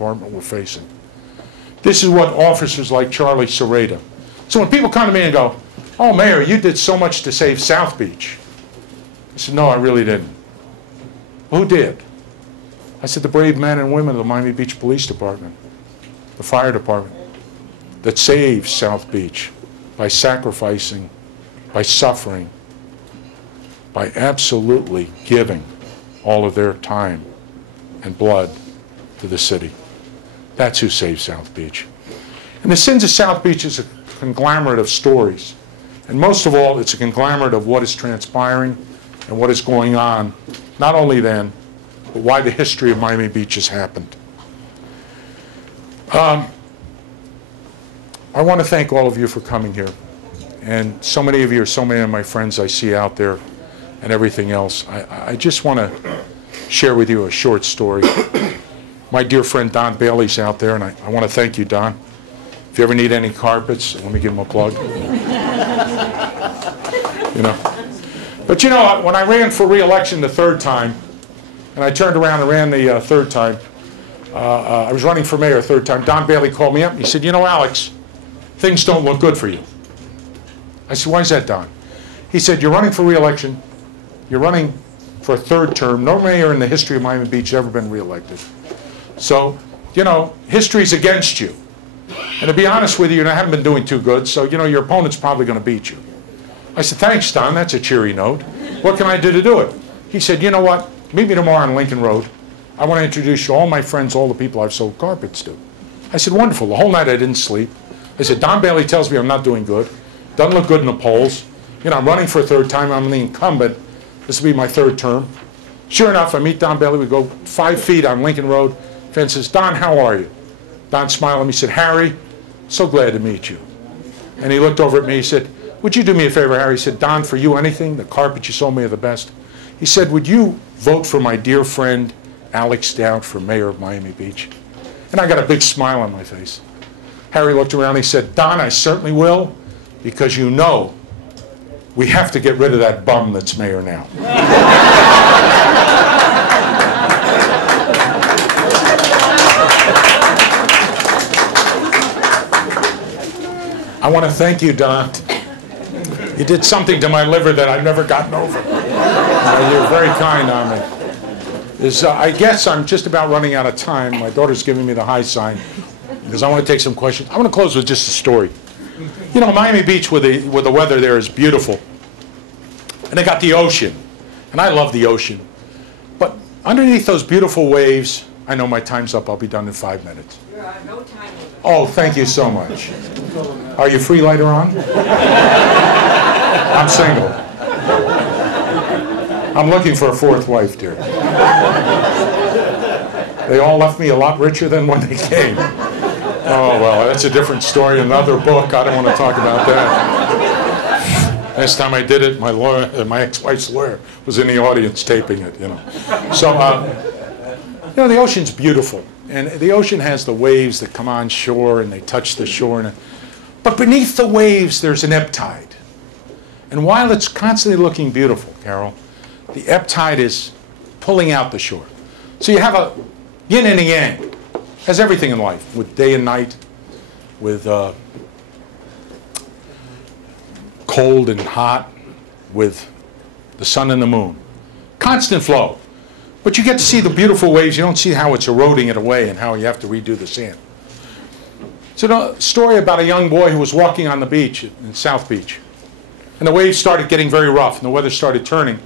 Department were facing. This is what officers like Charlie Serrata. So when people come to me and go, "Oh, Mayor, you did so much to save South Beach," I said, "No, I really didn't." "Who did?" I said, "The brave men and women of the Miami Beach Police Department, the fire department, that saved South Beach by sacrificing, by suffering, by absolutely giving all of their time and blood to the city. That's who saved South Beach." And the sins of South Beach is a conglomerate of stories. And most of all, it's a conglomerate of what is transpiring and what is going on, not only then, but why the history of Miami Beach has happened. I want to thank all of you for coming here. And so many of you are so many of my friends I see out there and everything else. I just want to share with you a short story. My dear friend Don Bailey's out there, and I want to thank you, Don. If you ever need any carpets, let me give him a plug. You know. But you know, when I ran for re-election the third time, and I turned around and ran the third time, I was running for mayor a third time, Don Bailey called me up and he said, "You know, Alex, things don't look good for you." I said, "Why is that, Don?" He said, "You're running for re-election. You're running for a third term. No mayor in the history of Miami Beach has ever been re-elected. So, you know, history's against you. And to be honest with you, I haven't been doing too good, so, you know, your opponent's probably going to beat you." I said, "Thanks, Don. That's a cheery note. What can I do to do it?" He said, "You know what? Meet me tomorrow on Lincoln Road. I want to introduce you to all my friends, all the people I've sold carpets to." I said, "Wonderful." The whole night I didn't sleep. I said, "Don Bailey tells me I'm not doing good. Doesn't look good in the polls. You know, I'm running for a third time. I'm the incumbent. This will be my third term." Sure enough, I meet Don Bailey. We go 5 feet on Lincoln Road. Fan says, "Don, how are you?" Don smiled at me. He said, "Harry, so glad to meet you." And he looked over at me. He said, "Would you do me a favor, Harry?" He said, "Don, for you anything. The carpets you sold me are the best." He said, "Would you vote for my dear friend Alex Daoud for mayor of Miami Beach?" And I got a big smile on my face. Harry looked around. He said, "Don, I certainly will, because you know we have to get rid of that bum that's mayor now." I want to thank you, Don. You did something to my liver that I've never gotten over. You're very kind on me. I guess I'm just about running out of time. My daughter's giving me the high sign because I want to take some questions. I want to close with just a story. You know, Miami Beach with the weather there is beautiful. And they got the ocean. And I love the ocean. But underneath those beautiful waves, I know my time's up. I'll be done in 5 minutes. You're on no time limit. Oh, thank you so much. Are you free later on? I'm single. I'm looking for a fourth wife, dear. They all left me a lot richer than when they came. Oh, well, that's a different story, another book. I don't want to talk about that. Last time I did it, my ex-wife's lawyer was in the audience taping it, you know. So, you know, the ocean's beautiful. And the ocean has the waves that come on shore and they touch the shore. But beneath the waves, there's an ebb tide. And while it's constantly looking beautiful, Carol, the ebb tide is pulling out the shore. So you have a yin and a yang. Has everything in life, with day and night, with cold and hot, with the sun and the moon. Constant flow. But you get to see the beautiful waves. You don't see how it's eroding it away and how you have to redo the sand. It's a story about a young boy who was walking on the beach in South Beach. And the waves started getting very rough and the weather started turning.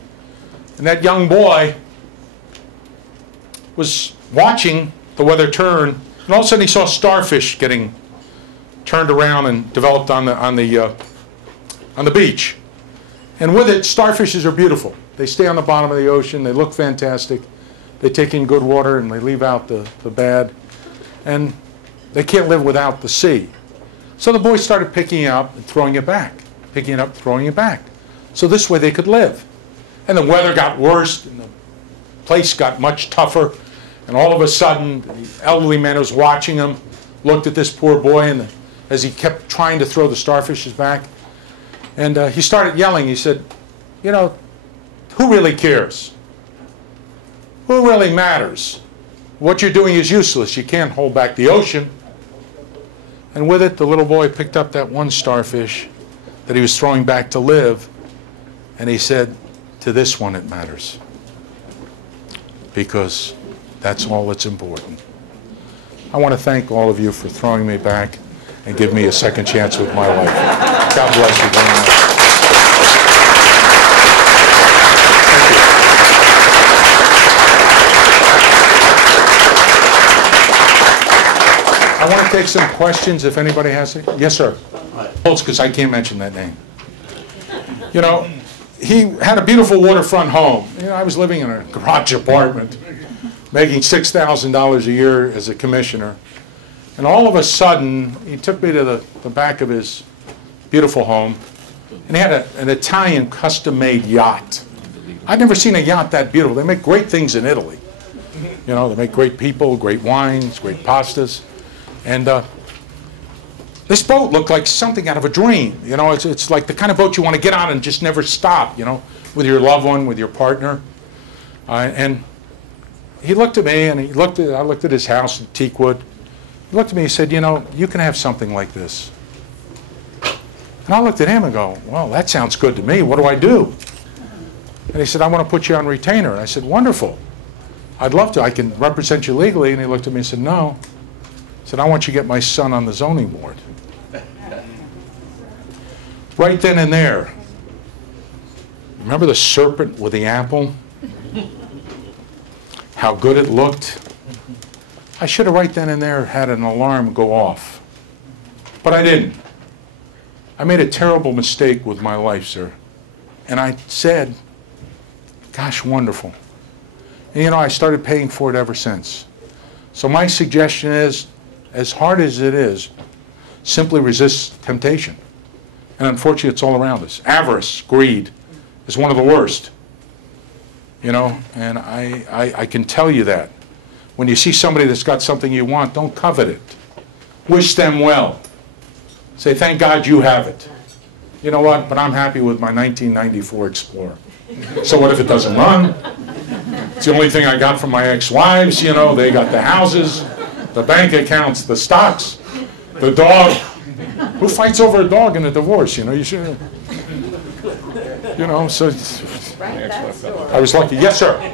And that young boy was watching the weather turn, and all of a sudden he saw starfish getting turned around and developed on the beach. And with it, starfishes are beautiful. They stay on the bottom of the ocean. They look fantastic. They take in good water and they leave out the bad. And they can't live without the sea. So the boys started picking it up and throwing it back. Picking it up, throwing it back. So this way they could live. And the weather got worse and the place got much tougher. And all of a sudden, the elderly man who was watching him looked at this poor boy and as he kept trying to throw the starfishes back. And he started yelling. He said, "You know, who really cares? Who really matters? what you're doing is useless. You can't hold back the ocean. And with it, the little boy picked up that one starfish that he was throwing back to live, and he said, to this one it matters, because that's all that's important. I want to thank all of you for throwing me back and giving me a second chance with my life. God bless you very much. I want to take some questions if anybody has any. Yes, sir. Because I can't mention that name. You know, he had a beautiful waterfront home. You know, I was living in a garage apartment, making $6,000 a year as a commissioner. And all of a sudden, he took me to the back of his beautiful home, and he had an Italian custom-made yacht. I'd never seen a yacht that beautiful. They make great things in Italy. You know, they make great people, great wines, great pastas. And this boat looked like something out of a dream. You know, it's like the kind of boat you want to get on and just never stop, you know, with your loved one, with your partner. And he looked at me, and I looked at his house in Teakwood. He looked at me and said, you know, you can have something like this. And I looked at him and go, well, that sounds good to me. What do I do? And he said, I want to put you on retainer. And I said, wonderful. I'd love to. I can represent you legally. And he looked at me and said, no. He said, I want you to get my son on the zoning board. Right then and there. Remember the serpent with the apple? How good it looked? I should have right then and there had an alarm go off. But I didn't. I made a terrible mistake with my life, sir. And I said, gosh, wonderful. And you know, I started paying for it ever since. So my suggestion is, as hard as it is, simply resist temptation. And unfortunately, it's all around us. Avarice, greed, is one of the worst. You know, and I can tell you that. When you see somebody that's got something you want, don't covet it. Wish them well. Say, thank God you have it. You know what? But I'm happy with my 1994 Explorer. So what if it doesn't run? It's the only thing I got from my ex-wives. You know, they got the houses, the bank accounts, the stocks, the dog. Who fights over a dog in a divorce? You know, you should. You know, so I was lucky. Yes, sir.